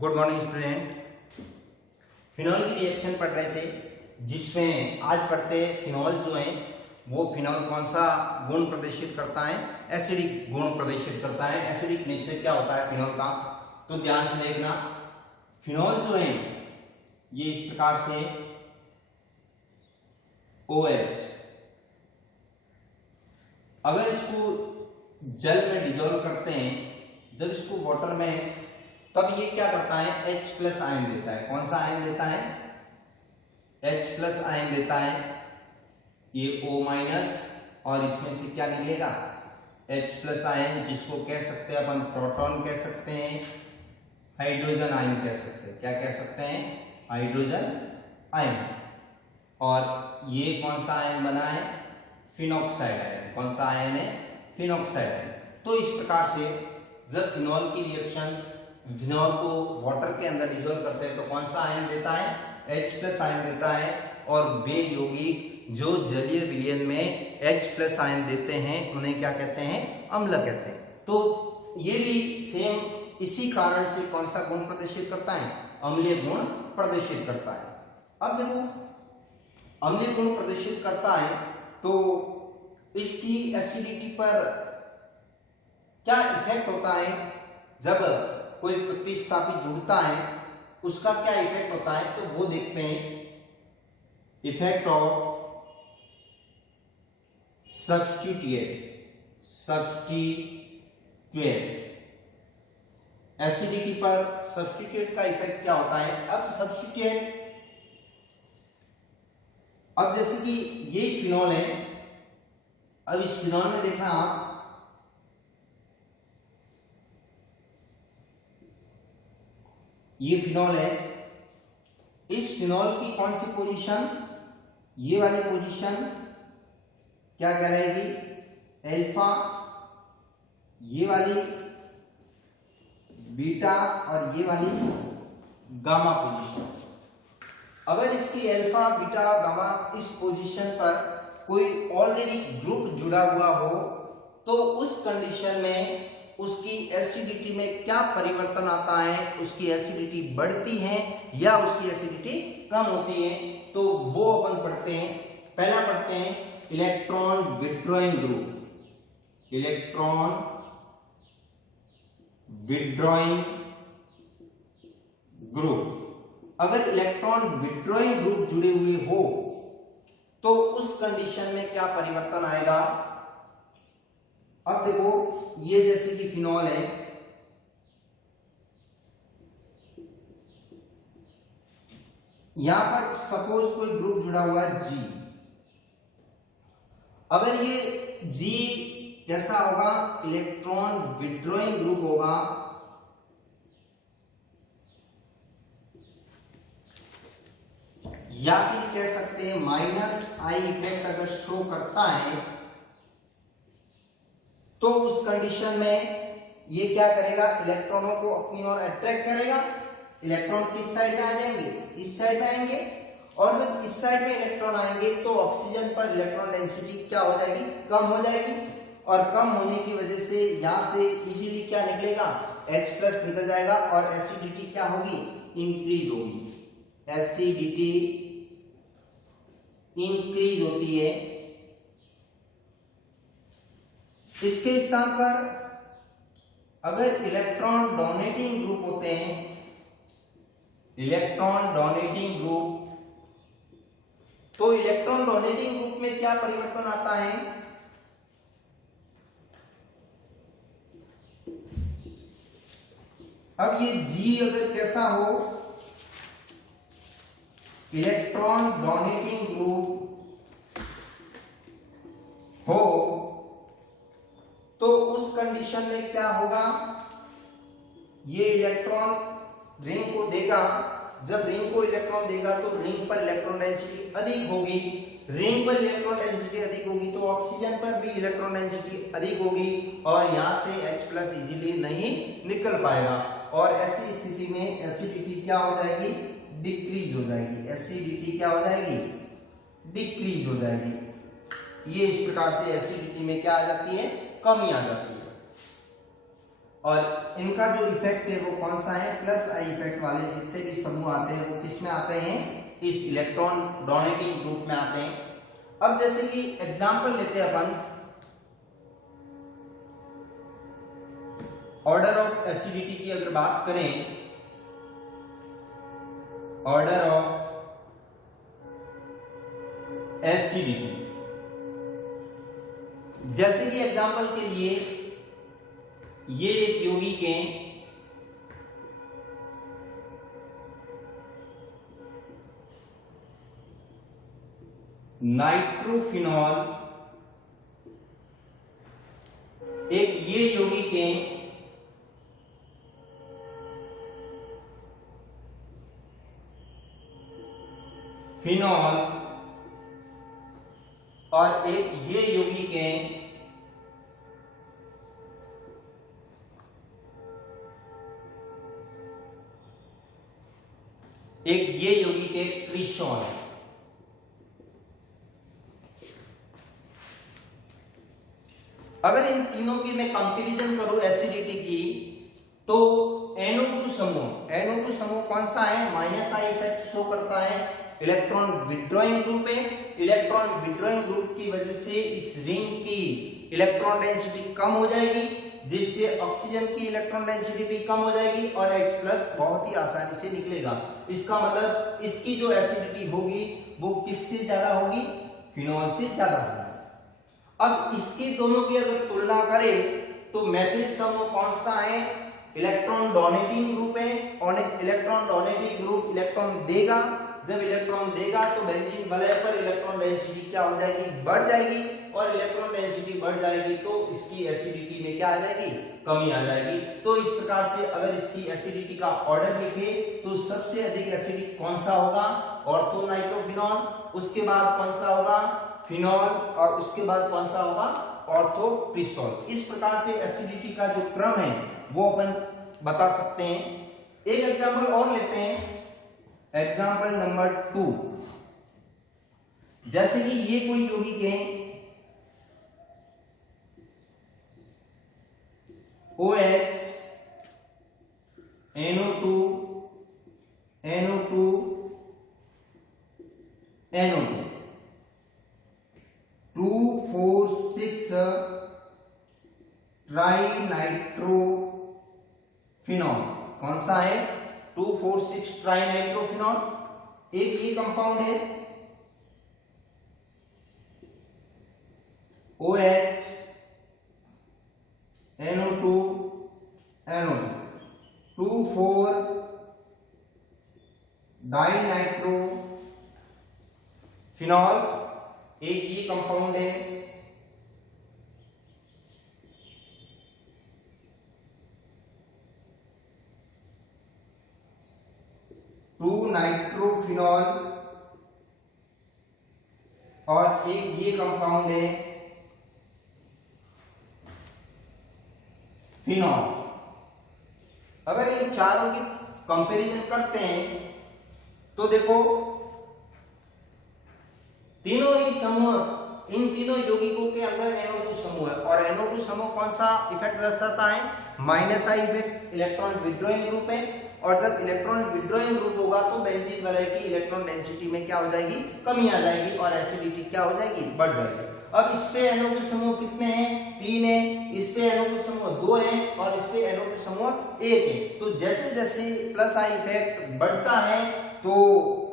Good morning student. Phenol की reaction पढ़ रहे थे, जिसमें आज पढ़ते हैं फिनॉल जो है वो फिनॉल कौन सा गुण प्रदर्शित करता है, एसिडिक गुण प्रदर्शित करता है। एसिडिक नेचर क्या होता है फिनॉल का, तो ध्यान से देखना। फिनॉल जो है ये इस प्रकार से OH, अगर इसको जल में डिजोल्व करते हैं, जब इसको वाटर में, तब ये क्या करता है, H प्लस आयन देता है। कौन सा आयन देता है, H प्लस आयन देता है। ये O माइनस और इसमें से क्या निकलेगा, H प्लस आयन, जिसको कह सकते हैं अपन प्रोटॉन कह सकते हैं, हाइड्रोजन आयन कह सकते हैं। क्या कह सकते हैं, हाइड्रोजन आयन। और ये कौन सा आयन बना है, फिनॉक्साइड आयन। कौन सा आयन है, फिनॉक्साइड आयन। तो इस प्रकार से जब फिनॉल की रिएक्शन फिनॉल को वाटर के अंदर डिसॉल्व करते हैं तो कौन सा आयन देता है, H प्लस आयन देता है। और वे यौगिक जो जलीय विलयन में H प्लस आयन देते हैं उन्हें क्या कहते हैं, अम्ल कहते हैं। तो ये भी सेम इसी कारण से कौन सा गुण प्रदर्शित करता है, अम्लीय गुण प्रदर्शित करता है। अब देखो, अम्लीय गुण प्रदर्शित करता है तो इसकी एसिडिटी पर क्या इफेक्ट होता है। जब कोई प्रतिस्थापी जुड़ता है उसका क्या इफेक्ट होता है, तो वो देखते हैं। इफेक्ट ऑफ सब्स्टिट्यूएंट एसिडिटी पर सब्स्टिट्यूएंट का इफेक्ट क्या होता है। अब सब्स्टिट्यूएंट, अब जैसे कि ये फिनॉल है, अब इस फिनॉल में देखना आप, ये फिनॉल है, इस फिनॉल की कौन सी पोजीशन, ये वाली पोजीशन क्या कहलाएगी, अल्फा, ये वाली बीटा और ये वाली गामा पोजीशन। अगर इसकी अल्फा बीटा गामा इस पोजीशन पर कोई ऑलरेडी ग्रुप जुड़ा हुआ हो तो उस कंडीशन में उसकी एसिडिटी में क्या परिवर्तन आता है, उसकी एसिडिटी बढ़ती है या उसकी एसिडिटी कम होती है। तो वो अपन पढ़ते हैं। पहला पढ़ते हैं electron withdrawing group. Electron withdrawing group, अगर इलेक्ट्रॉन विड्रॉइंग ग्रुप जुड़े हुए हो तो उस कंडीशन में क्या परिवर्तन आएगा। अब देखो, ये जैसे कि फिनॉल है, यहां पर सपोज कोई ग्रुप जुड़ा हुआ है G। अगर ये G कैसा होगा, इलेक्ट्रॉन विड्रॉइंग ग्रुप होगा, या फिर कह सकते हैं -I इफेक्ट अगर शो करता है तो उस कंडीशन में ये क्या करेगा, इलेक्ट्रॉनों को अपनी ओर अट्रैक्ट करेगा। इलेक्ट्रॉन किस साइड में आ जाएंगे, इस साइड में आएंगे। और जब इस साइड में इलेक्ट्रॉन आएंगे तो ऑक्सीजन पर इलेक्ट्रॉन डेंसिटी क्या हो जाएगी, कम हो जाएगी। और कम होने की वजह से यहां से इजीली क्या निकलेगा, H प्लस निकल जाएगा और एसिडिटी क्या होगी, इंक्रीज होगी। एसिडिटी इंक्रीज होती है। इसके स्थान पर अगर इलेक्ट्रॉन डोनेटिंग ग्रुप होते हैं, इलेक्ट्रॉन डोनेटिंग ग्रुप, तो इलेक्ट्रॉन डोनेटिंग ग्रुप में क्या परिवर्तन आता है। अब ये G अगर कैसा हो, इलेक्ट्रॉन डोनेटिंग ग्रुप हो तो उस कंडीशन में क्या होगा, ये इलेक्ट्रॉन रिंग को देगा। जब रिंग को इलेक्ट्रॉन देगा तो रिंग पर इलेक्ट्रॉन डेंसिटी अधिक होगी। रिंग पर इलेक्ट्रॉन डेंसिटी अधिक होगी तो ऑक्सीजन पर भी इलेक्ट्रॉन डेंसिटी अधिक होगी और यहां से H प्लस इजीली नहीं निकल पाएगा। और ऐसी स्थिति में एसिडिटी क्या हो जाएगी, डिक्रीज हो जाएगी। एसिडिटी क्या हो जाएगी, डिक्रीज हो जाएगी। ये इस प्रकार से एसिडिटी में क्या आ जाती है, कमी आ जाती है। और इनका जो इफेक्ट है वो कौन सा है, प्लस आई इफेक्ट वाले जितने भी समूह आते हैं वो किस में आते हैं, इस इलेक्ट्रॉन डोनेटिंग ग्रुप में आते हैं। अब जैसे कि एग्जांपल लेते हैं अपन, ऑर्डर ऑफ एसिडिटी की अगर बात करें, ऑर्डर ऑफ एसिडिटी, जैसे कि एग्जांपल के लिए ये एक यौगिक है, नाइट्रोफिनॉल, एक ये यौगिक है फिनॉल, और एक ये यौगिक है क्रिसॉल। अगर इन तीनों की मैं कंपैरिजन करूं एसिडिटी की, तो NO2 समूह कौन सा है, माइनस आई इफेक्ट शो करता है, इलेक्ट्रॉन विड्रॉइंग ग्रुप है। इलेक्ट्रॉन विड्रॉइंग ग्रुप की वजह से इस रिंग की इलेक्ट्रॉन डेंसिटी कम हो जाएगी, जिससे ऑक्सीजन की इलेक्ट्रॉन डेंसिटी भी कम हो जाएगी और H+ बहुत ही आसानी से निकलेगा। इसका मतलब इसकी जो एसिडिटी होगी वो किससे ज्यादा होगी, फिनॉल से ज्यादा होगी। अब इसके दोनों की अगर तुलना करें तो मैथिल समूह कौन सा है, इलेक्ट्रॉन डोनेटिंग ग्रुप है, और इलेक्ट्रॉन डोनेटिंग ग्रुप इलेक्ट्रॉन देगा। जब इलेक्ट्रॉन देगा तो बेंजीन वलय पर इलेक्ट्रॉन डेंसिटी क्या हो जाएगी, बढ़ जाएगी, और इलेक्ट्रॉन डेंसिटी बढ़ जाएगी तो इसकी एसिडिटी में क्या आ जाएगी, कमी आ जाएगी। तो इस प्रकार से अगर इसकी एसिडिटी का ऑर्डर लिखे तो सबसे अधिक एसिडिक कौन सा होगा, ऑर्थो नाइट्रोफिनॉल, उसके बाद कौन सा होगा, फिनॉल, और उसके बाद कौन सा होगा, ऑर्थो क्रिसॉल। इस प्रकार से एसिडिटी का जो क्रम है वो अपन बता सकते हैं। एक एग्जांपल और लेते हैं, एग्जांपल नंबर 2। जैसे कि ये कोई यौगिक है OH, NO2, NO2, NO2, 2,4,6 trinitrophenol. कौन सा है, 2,4,6 ट्राइनाइट्रोफिनॉल। एक ये कंपाउंड है OH, NO2, NO2, 2,4 डाइनाइट्रोफिनॉल। एक ये कंपाउंड है नाइट्रोफिनॉल, और एक ये कंपाउंड है फिनॉल। अगर इन चारों की कंपैरिजन करते हैं तो देखो तीनों ही समूह, इन तीनों यौगिकों के अंदर NO2 समूह है, और NO2 समूह कौन सा इफेक्ट दर्शाता है, minus I effect, electron withdrawing group है। और जब इलेक्ट्रॉन विड्रॉइंग ग्रुप होगा तो बेंजीन वलय की इलेक्ट्रॉन डेंसिटी में क्या हो जाएगी, कमी आ जाएगी, और एसिडिटी क्या हो जाएगी, बढ़ जाएगी। अब इस पे NO2 समूह कितने हैं, 3 है, इस पे NO2 समूह 2 है, और इस पे NO2 समूह 1 है। तो जैसे जैसे प्लस आई इफेक्ट बढ़ता है तो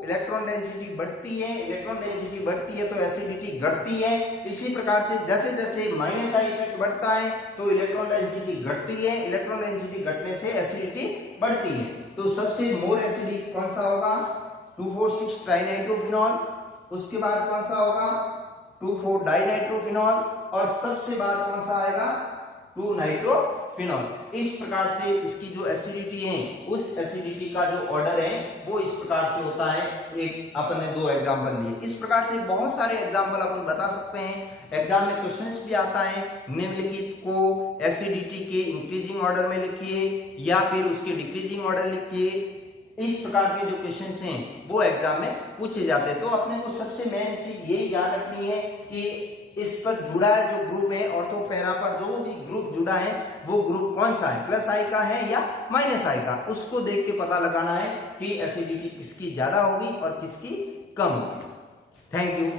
इलेक्ट्रॉन डेंसिटी बढ़ती है, इलेक्ट्रॉन डेंसिटी बढ़ती है तो एसिडिटी घटती है। इसी प्रकार से जैसे जैसे माइनस आई इफेक्ट बढ़ता है तो इलेक्ट्रॉन डेंसिटी घटती है, इलेक्ट्रॉन डेंसिटी घटने से एसिडिटी बढ़ती है। तो सबसे मोर एसिडिक कौन सा होगा, 2,4,6 ट्राइनाइट्रोफिनॉल, उसके बाद कौन सा होगा, 2,4 डाइनाइट्रोफिनॉल, और सबसे बाद कौन सा आएगा, 2 नाइट्रोफिनॉल। इस प्रकार से इसकी जो एसिडिटी है, उस एसिडिटी का जो ऑर्डर है वो इस प्रकार से होता है। एक अपन ने 2 एग्जांपल लिए, इस प्रकार से बहुत सारे एग्जांपल अपन बता सकते हैं। एग्जाम में क्वेश्चंस भी आता है, निम्नलिखित को एसिडिटी के इंक्रीजिंग ऑर्डर में लिखिए या फिर उसके डिक्रीजिंग ऑर्डर लिखिए। इस प्रकार के जो क्वेश्चंस हैं वो एग्जाम में पूछे जाते हैं। तो अपने को सबसे मेन चीज ये याद रखनी है कि इस पर जुड़ा है जो ग्रुप है, ऑर्थो पैरा पर जो भी ग्रुप जुड़ा है वो ग्रुप कौन सा है, प्लस आई का है या माइनस आई का, उसको देख के पता लगाना है कि एसिडिटी किसकी ज्यादा होगी और किसकी कम होगी। Thank you.